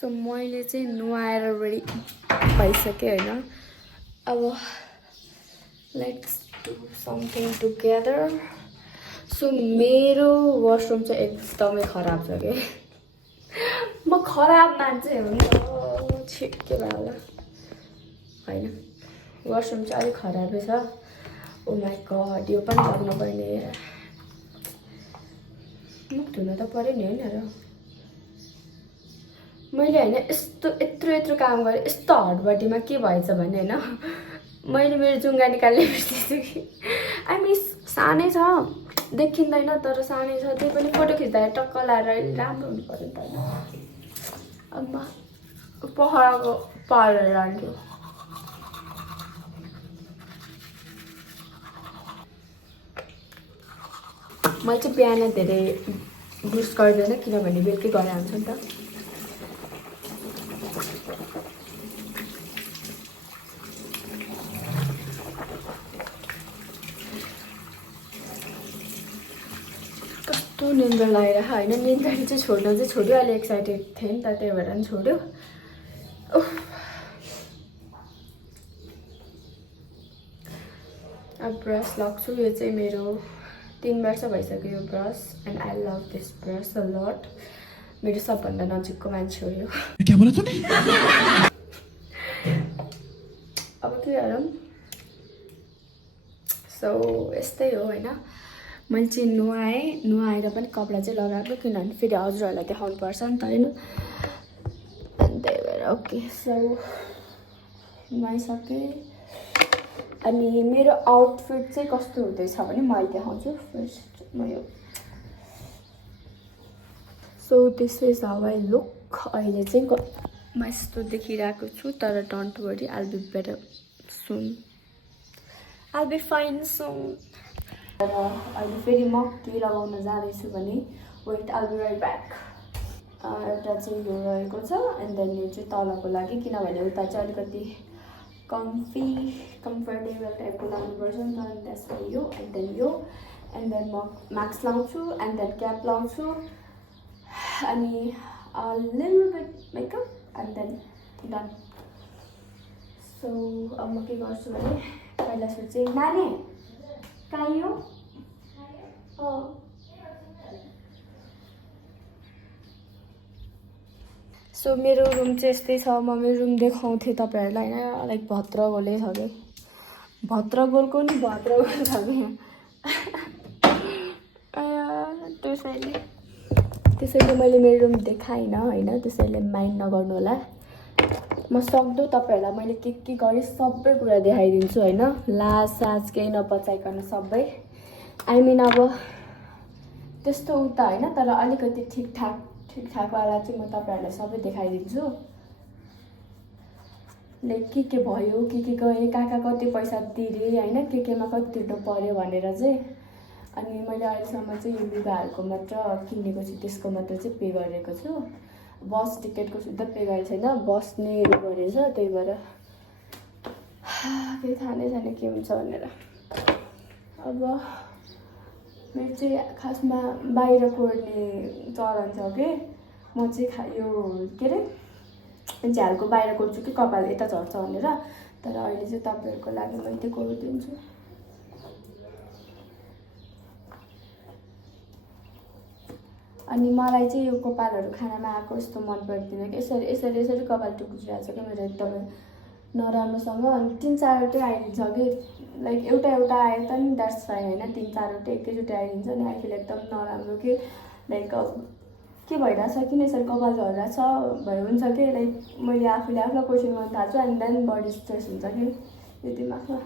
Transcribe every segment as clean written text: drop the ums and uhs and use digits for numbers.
So मैले चाहिँ नुहाएर रेडी भइसकेँ होइन। अब let's do something together. So मेरो वासरुम चाहिँ एकदमै खराब छ कि म खराब मान्छे हो नि छिट के भयो होला होइन। वासरुम चाहिँ अलिक खराबै छ। ओ माई गड यो पनि गर्नुपर्ने मुख धुन त पऱ्यो नि होइन र। मैले होइन यस्तो यत्रो काम गरेँ। यस्तो हडबडीमा के भएछ भने होइन मैले मेरो जुङ्गा निकाल्ने बिर्सेछु कि आई मिस सानै छ देखिँदैन तर सानै छ त्यही पनि फोटो खिच्दा टक्क लाएर राम्रो हुनु पर्यो नि त होइन। अब पहराको पारेर राख्यो। मैले चाहिँ बिहान धेरै ब्रुस गर्दैन किनभने बेलुकै गरेर हुन्छ नि त। कस्तो निन्द्रा लागेर होइन। निन्द्रा चाहिँ छोड्न चाहिँ छोड्यो। अहिले एक्साइटेड थिएँ नि त त्यही भएर पनि छोड्यो। अब ब्रस लाग्छु। यो चाहिँ मेरो 3 वर्ष भइसक्यो यो brush and I love this brush a lot. मेरो सबभन्दा नजिकको मान्छे हो यो। अब के गरौँ। सो यस्तै हो होइन। मैले चाहिँ नुहाएर पनि कपडा चाहिँ लगाएको किनभने फेरि हजुरहरूलाई देखाउनु पर्छ नि त होइन। अनि त्यही भएर ओके। सो नुहाइसकेँ। अनि मेरो आउटफिट चाहिँ कस्तो हुँदैछ भने म अहिले देखाउँछु। फर्स्ट म यो so this is how I look. अहिले चाहिँ म यस्तो देखिरहेको छु तर don't worry I will be better soon. I will be fine soon. तर अहिले फेरि म के लगाउन जाँदैछु भने wait I will be right back. एउटा चाहिँ यो रहेको छ एन्ड देन यो चाहिँ तलको लागि किनभने उता चाहिँ अलिकति कम्फर्टेबल टाइपको लाउनुपर्छ नि त। अनि त्यसमा यो एन्ड देन म म्याक्स लाउँछु एन्ड देन क्याप लाउँछु अनि little bit makeup and then done. So अब म के गर्छु भने पहिला सुरु चाहिँ नानी कहाँ यो सो मेरो रुम चाहिँ यस्तै छ। म मेरो रुम देखाउँथेँ तपाईँहरूलाई होइन। लाइक भद्रगोलै छ कि भद्रगोलको नि भद्रगोल छ कि त्यसैले मैले मेरो रुम देखाइनँ होइन। त्यसैले माइन्ड नगर्नु होला। म सक्दो तपाईँहरूलाई मैले के गरेँ सबै कुरा देखाइदिन्छु होइन। लाज केही नपचाइकन सबै। आई मिन अब त्यस्तो उता होइन तर अलिकति ठिकठाकवाला चाहिँ म तपाईँहरूलाई सबै देखाइदिन्छु। लाइक के भयो के गएँ कहाँ कति पैसा तिरेँ होइन केमा कति तिर्नु पऱ्यो भनेर चाहिँ। अनि मैले अहिलेसम्म चाहिँ यो लुगाहरूको मात्र किनेको छु त्यसको मात्र चाहिँ पे गरेको छु। बस टिकटको सुद्धा पे गरेको छैन। बस्नेहरू गरेछ त्यही भएर केही थाहा नै छैन के हुन्छ भनेर। अब मेरो चाहिँ खासमा बाहिर कोर्ने चलन छ कि म चाहिँ यो के अरे झ्यालको बाहिर कोर्छु कि कपाल यता झर्छ भनेर। तर अहिले चाहिँ तपाईँहरूको लागि मैले त्यो कोरिदिन्छु। अनि मलाई चाहिँ यो कपालहरू खानामा आएको यस्तो मन पर्दैन कि यसरी कपाल टुक्रिरहेको छ कि मेरो एकदमै नराम्रोसँग। अनि 3-4वटै आइदिन्छ कि लाइक एउटा आयो त नि द्याट्स फाइन होइन। 3-4वटै एकैचोटि आइदिन्छ नि आई फिल एकदम नराम्रो कि लाइक के भइरहेछ किन यसरी कपाल झरिरहेछ भयो हुन्छ कि लाइक मैले आफूलाई क्वेसन गर्न थाल्छु एन्ड देन बडी स्ट्रेस हुन्छ कि यो दिमागमा।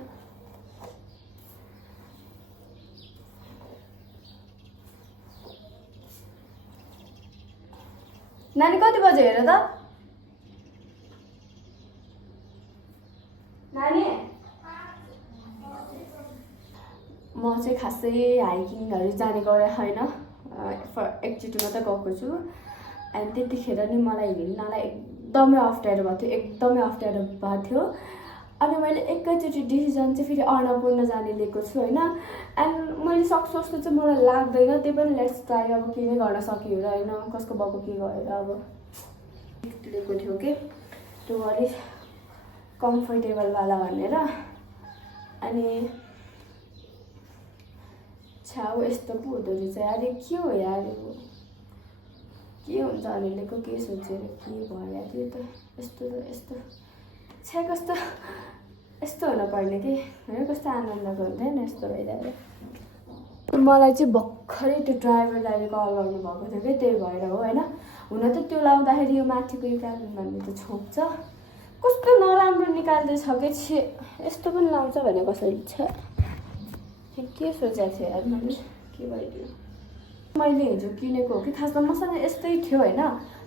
नानी कति बजे हेर त नानी। म चाहिँ खासै हाइकिङहरू जाने गरेँ होइन। एकचोटि मात्रै गएको छु अनि त्यतिखेर नि मलाई हिँड्नलाई एकदमै अप्ठ्यारो भएको थियो। अनि मैले एकैचोटि डिसिजन चाहिँ फेरि अन्नपूर्ण जाने लिएको छु होइन। एन्ड मैले सक्छु जस्तो चाहिँ मलाई लाग्दैन। त्यही पनि लेट्स ट्राई। अब के नै गर्न सकियो र होइन कसको बाबु के गरेर अब सोधेको थियो कि त्यो अलिक कम्फर्टेबलवाला भनेर। अनि छाउ यस्तो पो हुँदो रहेछ यार, के हो यार, के हुन्छ अहिलेको, के सोचेर के भयो यार यो त, यस्तो यस्तो छ्या कस्तो यस्तो हुनुपर्ने कि होइन, कस्तो आनन्दको हुन्थेन यस्तो भइरहेको। मलाई चाहिँ भर्खरै त्यो ड्राइभर दाइले कल गर्नु भएको थियो कि त्यही भएर हो होइन। हुन त त्यो लाउँदाखेरि यो माथिको यो क्याबिन भन्ने त छोप्छ, कस्तो नराम्रो निकाल्दैछ कि छे, यस्तो पनि लाउँछ भने कसरी छ, के सोचेको थिएँ यार मैले, के भइदियो। मैले हिजो किनेको हो कि खासमा मसँग यस्तै थियो होइन,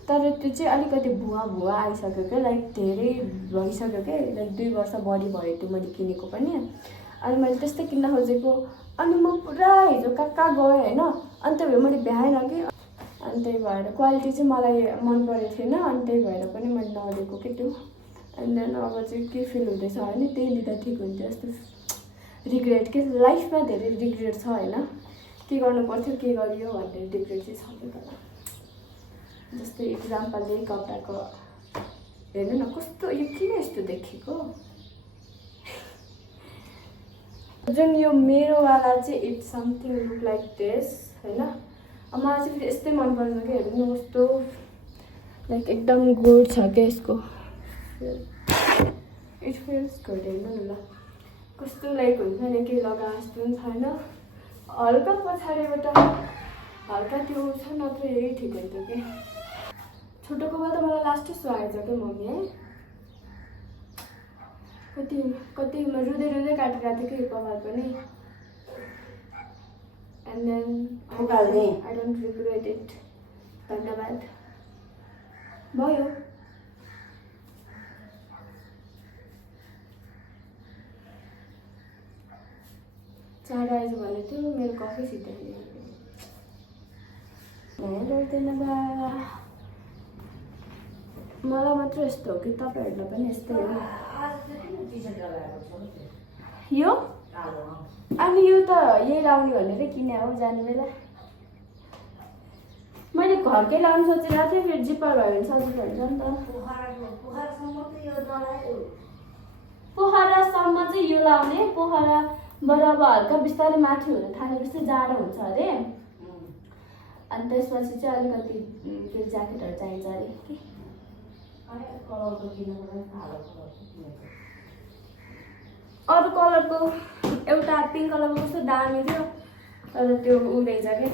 तर त्यो चाहिँ अलिकति भुवा आइसक्यो क्या, लाइक धेरै भइसक्यो क्या, लाइक 2 वर्ष बढी भयो त्यो मैले किनेको पनि। अनि मैले त्यस्तै किन्न खोजेको, अनि म पुरा हिजो कहाँ गएँ होइन, अनि त्यही भएर मैले भ्याएन कि, अनि त्यही भएर क्वालिटी चाहिँ मलाई मन परेको थिएन, अनि त्यही भएर पनि मैले नलिएको कि त्यो। एन्ड देन अब चाहिँ के फिल हुँदैछ भने त्यही लिँदा ठिक हुन्थ्यो जस्तो रिग्रेट, के लाइफमा धेरै रिग्रेट छ होइन, के गर्नु पर्थ्यो के गरियो भन्ने रिग्रेट चाहिँ छ तर। जस्तै इक्जाम्पल यही कपडाको हेर्नु न, कस्तो यो किन यस्तो देखेको, जुन यो मेरोवाला चाहिँ it's something look like this होइन। अब मलाई चाहिँ फेरि यस्तै मनपर्छ कि हेर्नु न, कस्तो लाइक एकदम गुड छ क्या यसको, इट फिल्स गुड, हेर्नु न ल कस्तो लाइक हुन्छ नि, केही लगा जस्तो पनि छैन, हल्का पछाडिबाट हल्का त्यो छ, नत्र यही ठिक हुन्थ्यो कि। छोटोकोमा त मलाई लास्टै सुहाएछ क्या मम्मी है, कति रुँदै काटिरहेको थियो कि कपाल पनि। And then I don't regret it, धन्यवाद भयो। चाँडो आएछ भने त्यो मेरो कफी सिद्धाइदियो, गर्दैन बा, मलाई मात्र यस्तो हो कि तपाईँहरूलाई पनि यस्तै हो यो। अनि यो त यही लाउने भनेर किने हो जाने बेला, मैले घरकै लाउनु सोचिरहेको थिएँ, फेरि जिप्पर भयो भने सजिलो हुन्छ नि त। पोखरासम्म चाहिँ यो लाउने, पोखराबाट अब हल्का बिस्तारै माथि हुन थालेपछि जाडो हुन्छ अरे, अनि त्यसपछि चाहिँ अलिकति फेरि ज्याकेटहरू चाहिन्छ अरे कि। अरू कलरको एउटा पिङ्क कलरको कस्तो दामी थियो, तर त्यो उ रहेछ क्या।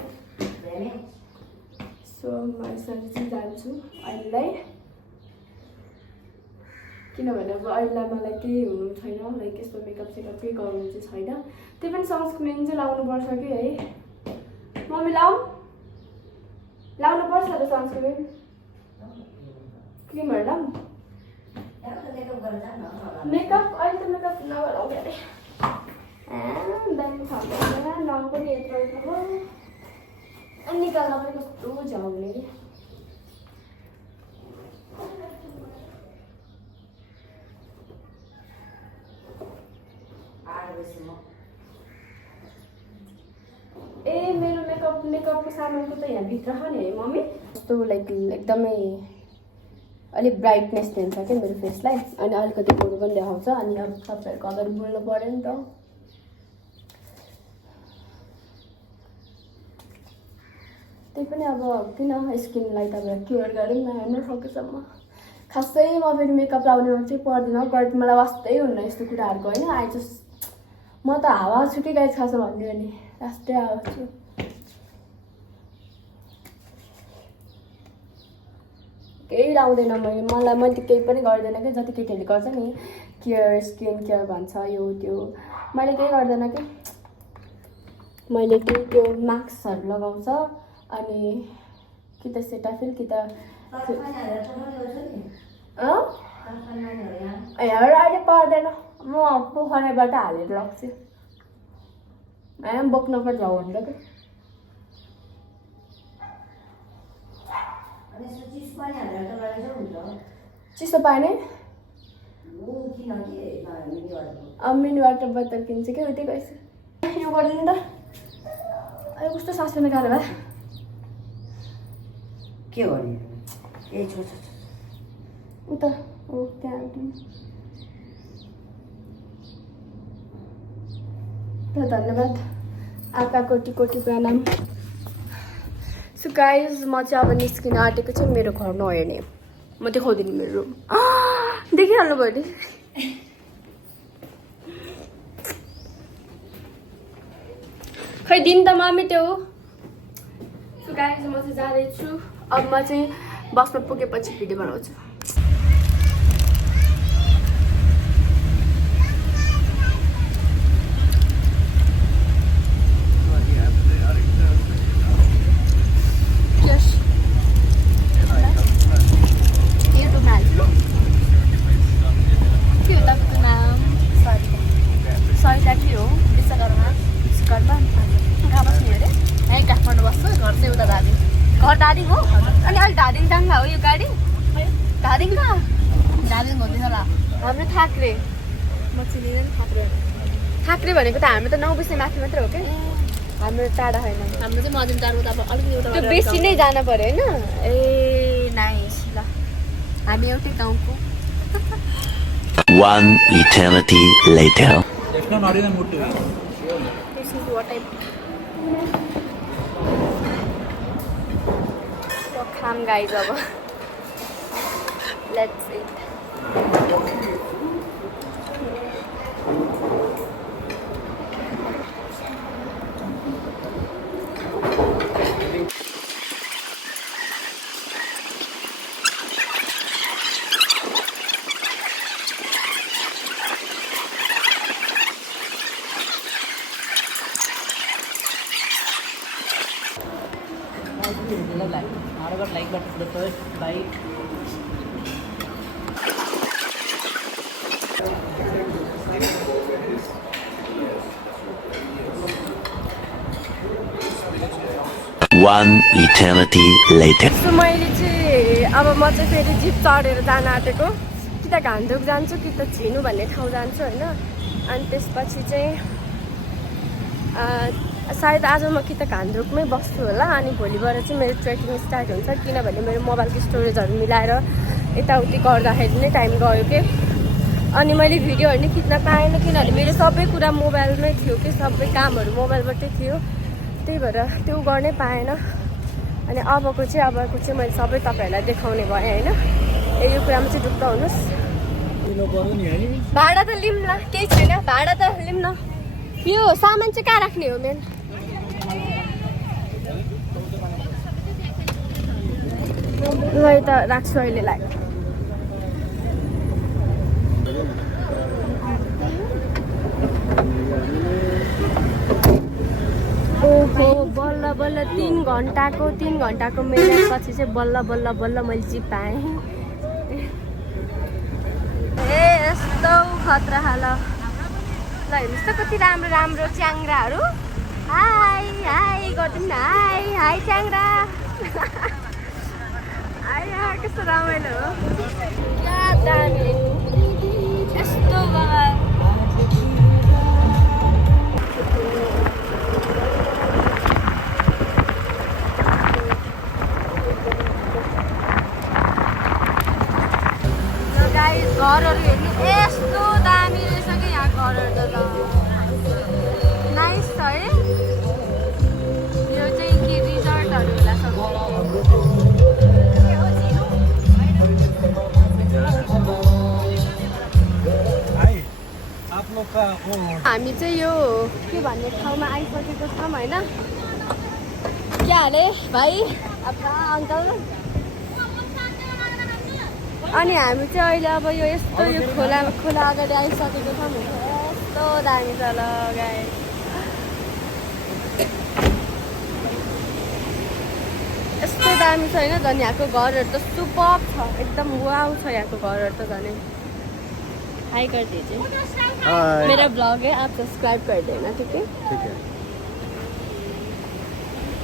सो म यसरी चाहिँ जान्छु अहिलेलाई, किनभने अब अहिलेलाई मलाई केही हुनु छैन, लाइक यस्तो मेकअप सेकअप केही गर्नु चाहिँ छैन। त्यही पनि सनस्क्रिन चाहिँ लाउनुपर्छ कि है मम्मी, लाउनुपर्छ त सनस्क्रिन, क्रिमहरू लाउँ, मेकअप अहिले त मेकअप नगरौँ अरे, दामी खाँदैन, नाम पनि यत्रो हो, अनि निकाल्न पनि कस्तो झ्याउने कि। ए मेरो मेकअपको सामानको त यहाँभित्र छ नि है मम्मी, कस्तो लाइक एकदमै अलिक ब्राइटनेस दिन्छ क्या मेरो फेसलाई, अनि अलिकति गोरो पनि देखाउँछ। अनि अब तपाईँहरूको अगाडि बोल्नु पऱ्यो नि त, त्यही पनि अब किन स्किनलाई तपाईँ केयर गरौँ न हेर्नु सकेसम्म। खासै म फेरि मेकअप लाउनेमा चाहिँ पर्दैन, गएर मलाई वास्तै हुन्न यस्तो कुराहरूको होइन। आई जस्ट म त हावा छु कि गाइस, खासमा भनिदियो भने लास्टै हावा छु। केही लाउँदैन मैले केही पनि गर्दैन क्या, जति केटीहरूले गर्छ नि केयर, स्किन केयर भन्छ यो त्यो, मैले केही गर्दैन कि। मैले त्यो मास्कहरू लगाउँछ, अनि कि त सेटाफिल कि त हेयर अहिले पर्दैन, म पोखराबाट हालेर लग्छु, बोक्नको जाउँ हुन्छ कि। चिसो पानी मिनी वाटर बोतल किन्छु कि उतै गएछु। यो गर्नु नि त, अहिले कस्तो सास फेर्न गाह्रो भयो, के गर्ने? ए उता हो त्यहाँ त धन्यवाद आका कोटी कोटी प्रणाम। सो गाइज म चाहिँ अब निस्किन आँटेको चाहिँ मेरो घर नहेर्ने म देखाउँदिनँ मेरो रुम देखिहाल्नु भयो नि खै दिन त मम्मी त्यो सो गाइज म चाहिँ जाँदैछु अब म चाहिँ बसमा पुगेपछि भिडियो बनाउँछु। घर धादिङ हो अनि अहिले धादिङ डाङ्गा हो यो गाडी धादिङ कहाँ धादिङ हुँदैछ होला हाम्रो थाक्रे म चिनिँदैन थाक्रे थाक्रे भनेको त हाम्रो त 9 बजे माथि मात्र हो के हाम्रो टाढा होइन हाम्रो चाहिँ मदन टाढो त अब अलिकति उता त्यो बेसी नै जान पर्यो हैन ए नाइस ल हामी एउटै गाउँको One eternity later. This is what I खाम गाइज अब let's eat like but the first bite One eternity later. So मैले चाहिँ अब म चाहिँ फेरि जिप चढेर जान आँटेको कि त घान्दुक जान्छु कि त झिनु भन्ने ठाउँ जान्छु होइन अनि त्यसपछि चाहिँ सायद आज म कि त घान्दुकमै बस्छु होला अनि भोलिबाट चाहिँ मेरो ट्रेकिङ स्टार्ट हुन्छ किनभने मेरो मोबाइलको स्टोरेजहरू मिलाएर यताउति गर्दाखेरि नै टाइम गयो के अनि मैले भिडियोहरू नै खिच्न पाएन किनभने मेरो सबै कुरा मोबाइलमै थियो कि सबै कामहरू मोबाइलबाटै थियो त्यही भएर त्यो गर्नै पाएन अनि अबको चाहिँ मैले सबै तपाईँहरूलाई देखाउने भएँ होइन यो कुरामा चाहिँ ढुक्क हुनुहोस् भाडा त लिऊँ न केही छैन भाडा त लिऊँ न यो सामान चाहिँ कहाँ राख्ने हो मेन ल त राख्छु अहिलेलाई ओहो बल्ल बल्ल 3 घन्टाको मेहनतपछि चाहिँ बल्ल बल्ल बल्ल मैले जिप पाएँ ए यस्तो खतरा हाल ल हेर्नुहोस् त कति राम्रो राम्रो च्याङ्राहरू हाई हाई गरिदिनु न हाई हाई च्याङ्रा आया कस्तो रमाइलो हो क्या दामी यस्तो बगा घरहरू हेर्नु यस्तो दामी रहेछ कि यहाँ घरहरू त नाइस छ है यो चाहिँ के रिजर्टहरू होला हामी चाहिँ यो के भन्ने ठाउँमा आइसकेको छौँ होइन क्या हाले भाइ आफ्ना अङ्कल अनि हामी चाहिँ अहिले अब यो यस्तो यो खोला अगाडि आइसकेको छौँ यस्तो दामी छ ल गाई यस्तो दामी छ होइन झन् यहाँको घरहरू त सुपर छ एकदम वाउ छ यहाँको घरहरू त झन् हाई कर दीजिए मेरा ब्लॉग है आप सब्सक्राइब कर देना ठीक है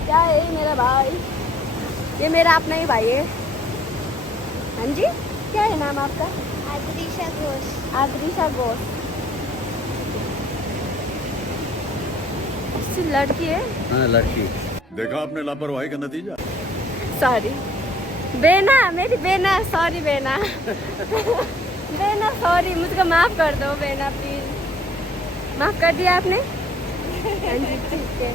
क्या है मेरा भाई ये मेरा अपना ही भाई है हाँ जी क्या है नाम आपका आद्रिशा घोष लड़की है हाँ लड़की देखा आपने लापरवाही का नतीजा सॉरी बेना मेरी बेना सॉरी बेना बेना सॉरी मुझको माफ कर दो बेना प्लीज माफ कर दिया आपने हाँ जी ठीक है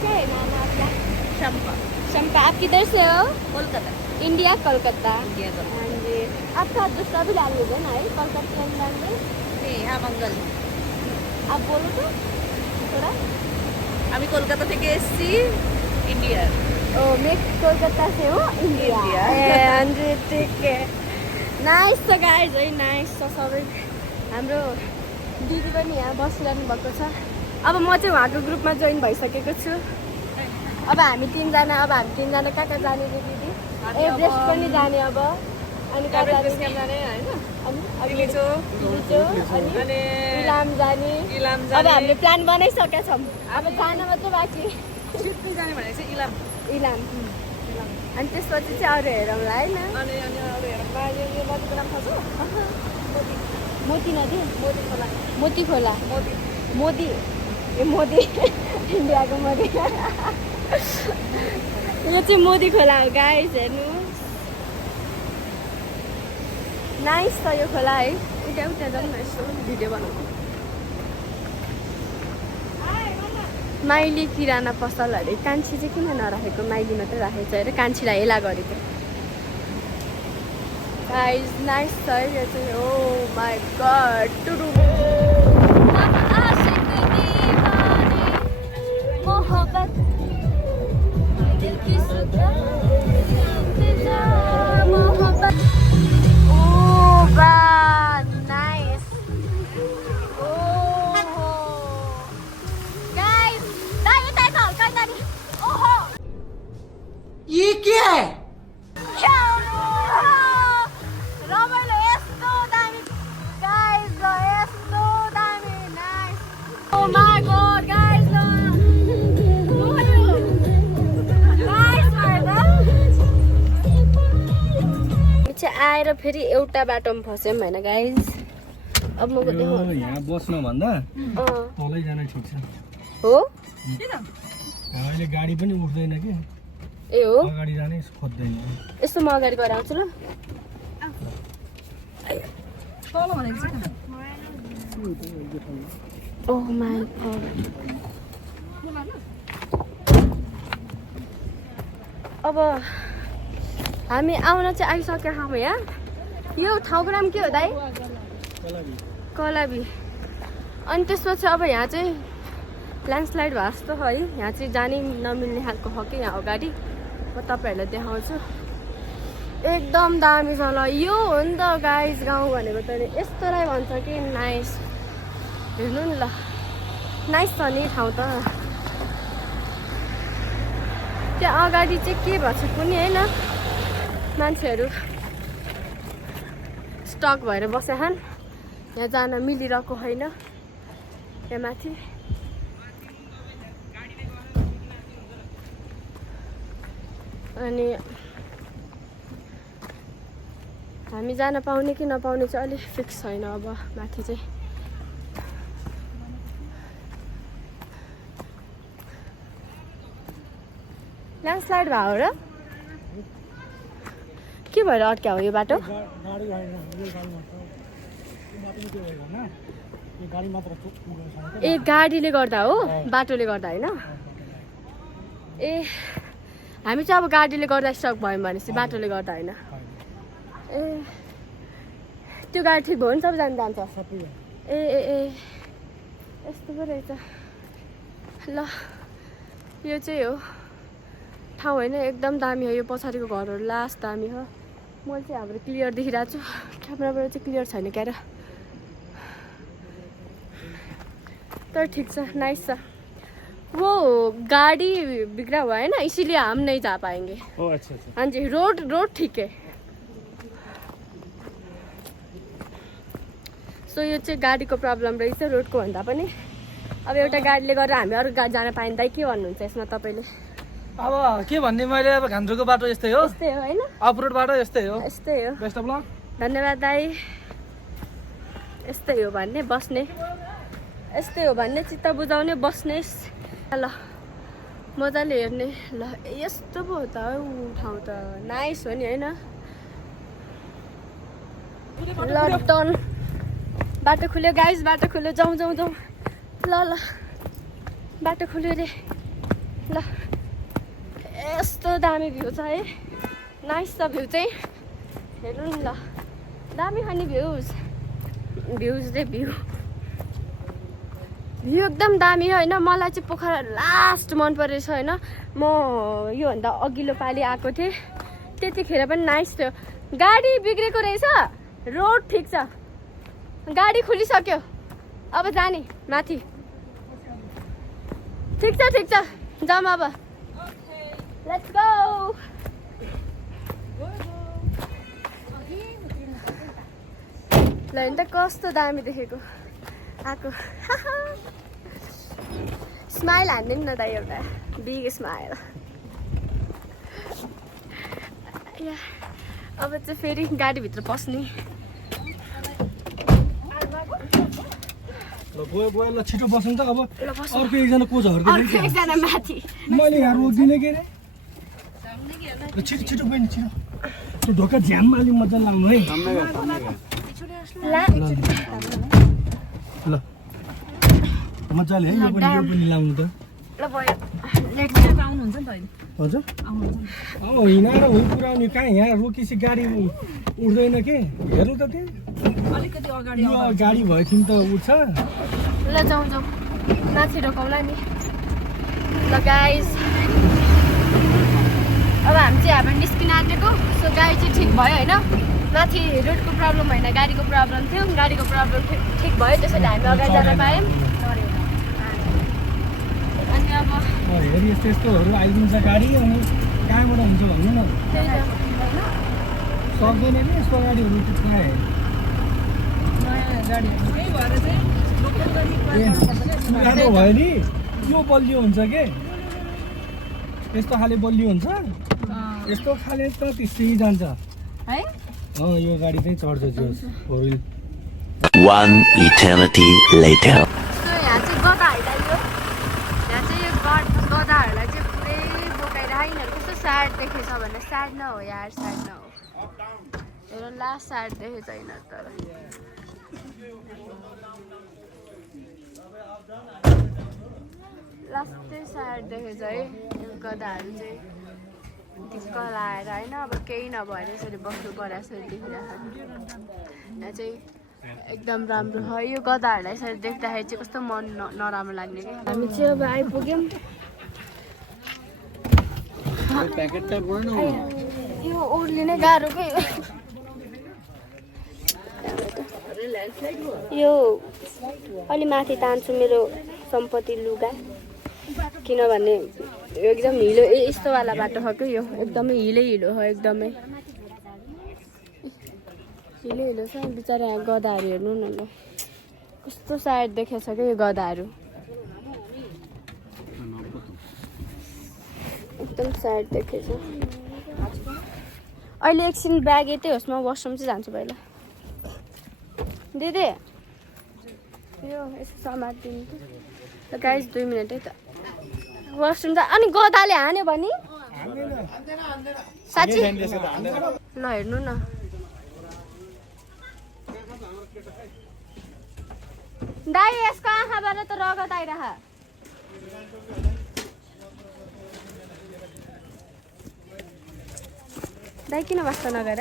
क्या है नाम आपका शंपा शंपा आप किधर से हो कोलकाता इंडिया कोलकाता इंडिया का हाँ जी आपका दूसरा भी लैंग्वेज है ना है कोलकाता लैंग्वेज नहीं हाँ मंगल आप बोलो तो थोड़ा আমি কলকাতা থেকে এসেছি ইন্ডিয়া ओ मैं कोलकाता से हूँ इंडिया इंडिया। हाँ जी ठीक है नाइस छ गाइज है नाइस छ सबै हाम्रो दिदी पनि यहाँ बसिरहनु भएको छ अब म चाहिँ उहाँको ग्रुपमा जोइन भइसकेको छु अब हामी तिनजना कहाँ कहाँ जाने रे दिदी एभरेस्ट पनि जाने अब अनि कहाँ जाने अनि लिचो अनि इलाम जाने अब हामीले प्लान बनाइसकेका छौँ अब जान मात्रै बाँकी सिडनी जाने भनेको चाहिँ इलाम इलाम अनि त्यसपछि चाहिँ अरू हेरौँला होइन अनि अनि अरू हेरौँला यो नदीको नाम थाहा छ मोती नदी मोदी खोला मोती खोला मोदी मोदी ए मोदी इन्डियाको मोदी यो चाहिँ मोदी खोला हो गाइस हेर्नु नाइस छ यो खोला है उता उता जाउँ न यसो भिडियो बनाउनु माइली किराना पसल अरे कान्छी चाहिँ किन नराखेको माइली मात्रै राखेको छ अरे कान्छीलाई हेला गरेको गाइस नाइस छ है यो चाहिँ ओ माई गड टुडु मोहब्बत दिल की मोहब्बत ओ God, nice. Oh, guys, दाई उता यता हल्का दानी. ओहो. ये क्या है रमाइलो यस्तो दामी. Guys, यस्तो दामी, nice. Oh my God, guys. Nice, चाहिँ आएर फेरि एउटा बाटोमा फस्यौँ होइन गाइज अब म यहाँ बस्नु भन्दा तलै जान ठिक छ हो अहिले गाडी पनि उठ्दैन कि ए हो अगाडि जानै खोज्दैन यस्तो म अगाडि गएर आउँछु ल तल भनेको चाहिँ ओह माई गॉड अब हामी आउन चाहिँ आइसकेका छौँ यहाँ यो ठाउँको नाम के हो दाइ कलाबी अनि त्यसपछि अब यहाँ चाहिँ ल्यान्डस्लाइड भएको जस्तो है यहाँ चाहिँ जानै नमिल्ने खालको हो कि यहाँ अगाडि म तपाईँहरूलाई देखाउँछु एकदम दामी छ ल यो हो नि त गाइस गाउँ भनेको त यस्तोलाई भन्छ कि नाइस हेर्नु नि ल नाइस छ नि ठाउँ त त्यहाँ अगाडि चाहिँ के भएको छ कुनै होइन मान्छेहरू स्टक भएर बसेछन् यहाँ जान मिलिरहेको होइन यहाँ माथि अनि हामी जान पाउने कि नपाउने चाहिँ अलिक फिक्स छैन अब माथि चाहिँ ल्यान्डस्लाइड भयो र के भएर अड्क्या हो यो बाटो ए गाडीले गर्दा हो बाटोले गर्दा होइन ए हामी चाहिँ अब गाडीले गर्दा स्टक भयौँ भनेपछि बाटोले गर्दा होइन ए त्यो गाडी ठिक भयो नि सबैजना जान्छ ए ए ए यस्तो पो रहेछ ल यो चाहिँ हो ठाउँ होइन एकदम दामी हो यो पछाडिको घरहरू लास्ट दामी हो मैले चाहिँ हाम्रो क्लियर देखिरहेको छु क्यामेराबाट चाहिँ क्लियर छैन क्या र तर ठिक छ नाइस छ वो गाड़ी बिगड़ा हुआ है ना इसीलिए हम नहीं जा पाएंगे अच्छा हाँ जी रोड ठीक है सो यो चाहिँ गाडीको प्रब्लम रहेछ रोडको भन्दा पनि अब एउटा गाडीले गर्दा हामी अरू गाडी जान पाइँदा के भन्नुहुन्छ यसमा तपाईँले अब के भन्ने मैले अब घान्चोको बाटो यस्तै हो यस्तै हो होइन अफरोड बाटो यस्तै हो यस्तै हो बेस्ट अफ लक धन्यवाद दाइ यस्तै हो भन्ने बस्ने यस्तै हो भन्ने चित्त बुझाउने बस्ने ल मजाले हेर्ने ल यस्तो पो हो त ऊ ठाउँ त नाइस हो नि होइन ल डन बाटो खुल्यो गाइस बाटो खुल्यो जाउँ जाउँ जाउँ ल ल बाटो खुल्यो रे ल यस्तो दामी भ्यू छ है नाइस छ भ्यू चाहिँ हेर्नु नि ल दामी छ नि भ्युज रे भ्यू एकदम दामी होइन मलाई चाहिँ पोखरा लास्ट मन परेछ होइन म योभन्दा अघिल्लो पालि आएको थिएँ त्यतिखेर पनि नाइस थियो गाडी बिग्रेको रहेछ रोड ठिक छ गाडी खुलिसक्यो अब जाने माथि ठिक छ जाऊँ अब लेट्स गो ल त कस्तो दामी देखेको आएको स्माइल हान्दिउँ न त एउटा बिग स्माइल अब चाहिँ फेरि गाडीभित्र पस्ने ल छिटो बस्नु त अब अर्को एकजना को झर्दै एकजना माथि मैले यहाँ रोकिदिने के अरे छिटो छिटो बहिनी छिटो त्यो ढोका झ्याममा अलिक मजा लाउनु है ल मजाले है यो पनि लाउनु त ल भयो आउनुहुन्छ नि त हजुर हिँडाएर हुँ पुऱ्याउने कहाँ यहाँ रोकेपछि गाडी उठ्दैन के हेर्नु त त्यहाँ अलिकति अगाडि यो गाडी भएदेखि त उठ्छ ल जाउँ माथि रोकाउला नि ल गाइस अब हामी चाहिँ हाम्रो निस्किन आँटेको सो गाडी चाहिँ ठिक भयो होइन माथि रोडको प्रब्लम होइन गाडीको प्रब्लम थियो गाडीको प्रब्लम ठिक भयो त्यसैले हामी अगाडि जान पायौँ अनि अब हेरी यस्तो यस्तोहरू आइदिन्छ गाडी अनि कहाँबाट हुन्छ भन्नु न सक्दैन नि यस्तो गाडीहरू प्रायः पुरानो भयो नि यो बलियो हुन्छ के यस्तो खाले बलियो हुन्छ यस्तो खाले त त्यस्तै जान्छ है यो गाडी चाहिँ चढ्छ जो four wheel One eternity later. यहाँ चाहिँ गधाहरूलाई यो गधाहरूलाई चाहिँ पुरै बोकाएर यिनीहरू कस्तो स्याड देखेछ भने स्याड न हो यार स्याड न हो हेर लास्ट स्याड देखेछ यिनीहरू तर लास्टै स्याड देखेछ है यो गधाहरू चाहिँ दिक्क लाएर होइन अब केही नभएर यसरी बस्नु पर्यो यसरी देखिरहेको यहाँ चाहिँ एकदम राम्रो हो यो गधाहरूलाई यसरी देख्दाखेरि चाहिँ कस्तो मन नराम्रो लाग्ने क्या हामी चाहिँ अब आइपुग्यौँ यो ओर्लिनै गाह्रो के यो अलि माथि तान्छु मेरो सम्पत्ति लुगा किनभने यो एकदम हिलो यस्तोवाला बाटो छ कि यो एकदमै हिलो हो एकदमै हिलो छ बिचरा यहाँ गधाहरू हेर्नु न ल कस्तो साइड देखेछ क्या यो गधाहरू एकदम साइड देखेछ अहिले एकछिन ब्याग यतै होस् म वासरुम चाहिँ जान्छु पहिला दिदी यो यसो समातिदिनु त गाइस 2 मिनट है त वासरुम त अनि गधाले हान्यो भने साँच्ची ल हेर्नु न दाइ यसको आँखाबाट त रगत आइरह दाइ किन वास्ता नगर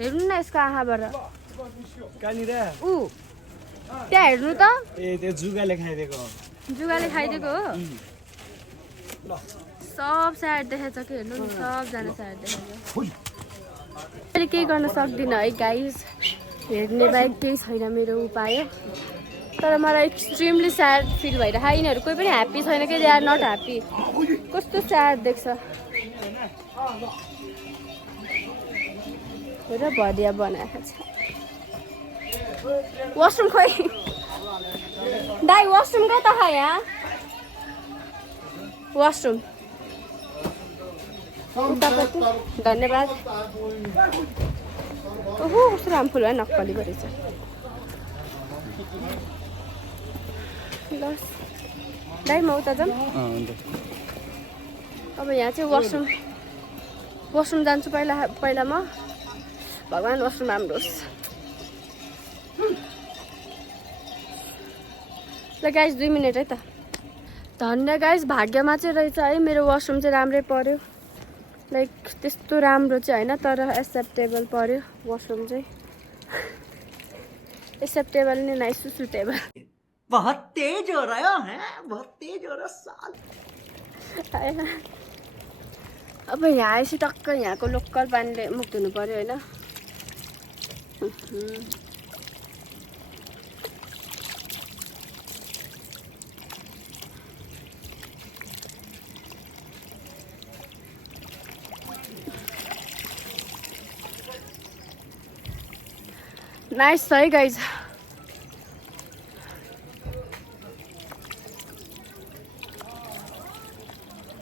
हेर्नु न यसको आँखाबाट कहाँनिर ऊ त्यहाँ हेर्नु त ए त्यो जुगाले खाइदिएको हो सब साइड देखेछ कि हेर्नु नि सबजना साइड देखेछ अहिले केही गर्न सक्दिनँ है गाइस हेर्ने बाहेक केही छैन मेरो उपाय तर मलाई एक्सट्रिमली स्याड फिल भइरहेको यिनीहरू कोही पनि ह्याप्पी छैन कि दे आर नट ह्याप्पी कस्तो स्याड देख्छ हेर भडिया बनाएको छ वासरुम खोइ दाइ वासरुम कता छ यहाँ वासरुम उतापट्टि धन्यवाद ओहो कस्तो राम्रो फुल भयो नक्कली गरेछ ल दाइ म उता जाऊँ अब यहाँ चाहिँ वासरुम जान्छु पहिला म भगवान् वासरुम राम्रो होस् ल गाइस 2 मिनट है त धन्य गाइस भाग्यमा चाहिँ रहेछ है मेरो वासरुम चाहिँ राम्रै पर्यो लाइक त्यस्तो राम्रो चाहिँ होइन तर एक्सेप्टेबल पर्यो वासरुम चाहिँ एक्सेप्टेबल नै नाइस सुटेबल बहुत तेज हो रहा है बहुत तेज हो रहा साल अब यहाँ आएपछि टक्क यहाँको लोकल पानीले मुख धुनु पर्यो होइन नाइस छ है गाइज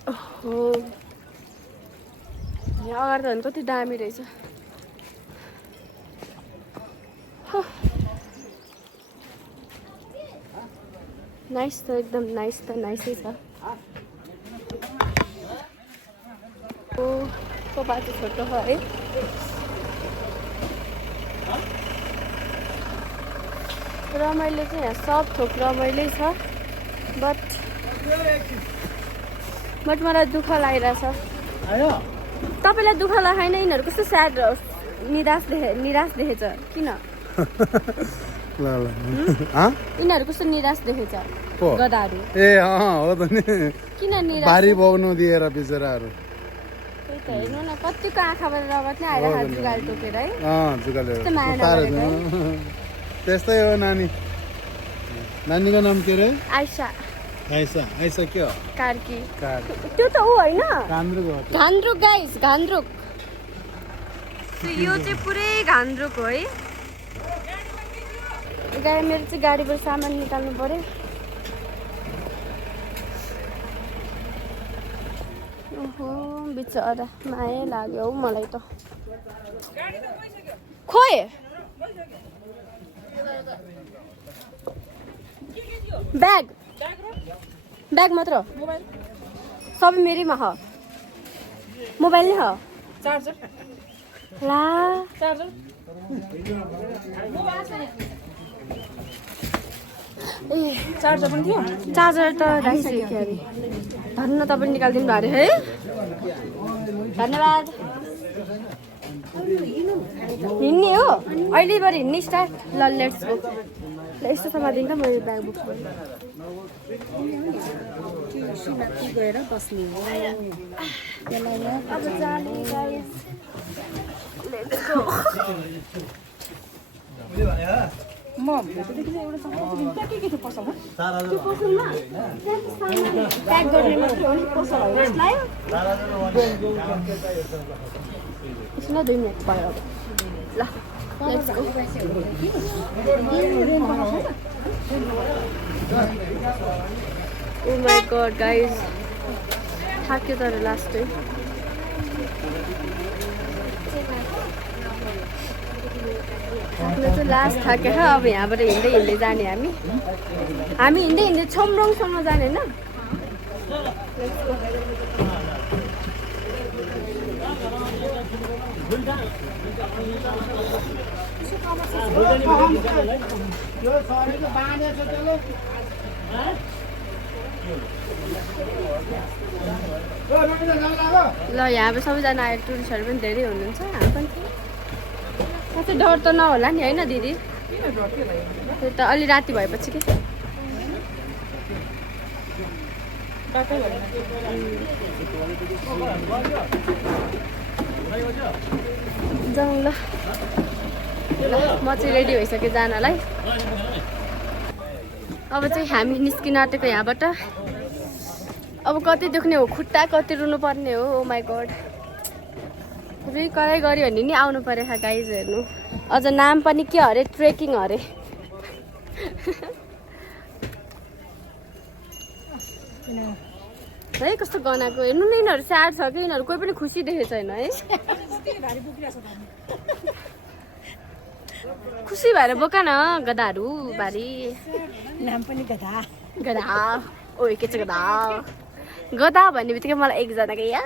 ओहो यहाँ अगाडि त झन् कति दामी रहेछ नाइस त एकदम नाइस त नाइसै छ ओ बाटो छोटो छ है रमाइलो चाहिँ यहाँ सब थोक रमाइलै छ बट मलाई दुःख लागिरहेछ तपाईँलाई दुःख लागेन यिनीहरू कस्तो स्याड निराश देखेछ किन यिनीहरू कस्तो निराश देखेछ गधाहरू ए हो त नि किन निराश भारी बोक्नु दिएर बिचराहरू त्यही त हेर्नु न कतिको आँखाबाट रगत नै आइरहेको जुगाल टोकेर है जुगाले त्यस्तो माया नगरेको है त्यस्तै हो नानीको नाम के रे आइसा आइसा के हो कार्की त्यो त ऊ होइन घान्द्रुक गाइस घान्द्रुक यो चाहिँ पुरै घान्द्रुक हो है मेरो चाहिँ गाडीबाट सामान निकाल्नु पर्यो ओहो बिचरा माया लाग्यो हौ मलाई त खोइ ब्याग मात्र सबै मेरैमा हो मोबाइल नै हो ला ए चार्जर पनि थियो चार्जर त राखिसक्यो अरे धन्न तपाईँ निकालिदिनु भयो अरे है धन्यवाद हिँड्ने हो अहिलेबाट हिँड्ने स्टार्ट ल लेट्स गो ल यस्तो समातिन्छ मैले ब्याग बुक गएर बस्ने अब जाने गाइस लेट्स गो म भेटेदेखि चाहिँ एउटा त्यहाँ के थियो पसलमा त्यो पसलमा प्याक गर्ने मात्रै हो नि पसल हो यसलाई एकछिन 2 मिनट भयो अब ल let's go oh my God guys थाक्यो तर लास्टै आफ्नो चाहिँ लास्ट थाक्यो छ अब यहाँबाट हिँड्दै जाने हामी हिँड्दै छोमरोङसम्म जाने होइन ल यहाँ अब सबैजना आएर टुरिस्टहरू पनि धेरै हुनुहुन्छ हामी पनि कति डर त नहोला नि होइन दिदी त्यो त अलि राति भएपछि के जाउँ ल म चाहिँ रेडी भइसकेँ जानलाई अब चाहिँ हामी निस्किन आँटेको यहाँबाट अब कति दुख्ने हो खुट्टा कति रुनु पर्ने हो ओ माई गॉड पुरै कराइ गऱ्यो भने नि आउनु परेछ गाइज हेर्नु अझ नाम पनि के अरे ट्रेकिङ अरे है कस्तो गनाएको हेर्नु न यिनीहरू स्याड छ कि यिनीहरू कोही पनि खुसी देखेको छैन है खुसी भएर बोका न गधाहरू भारी नाम पनि गधा गधा ओ के चाहिँ गदा भन्ने बित्तिकै मलाई एकजनाको या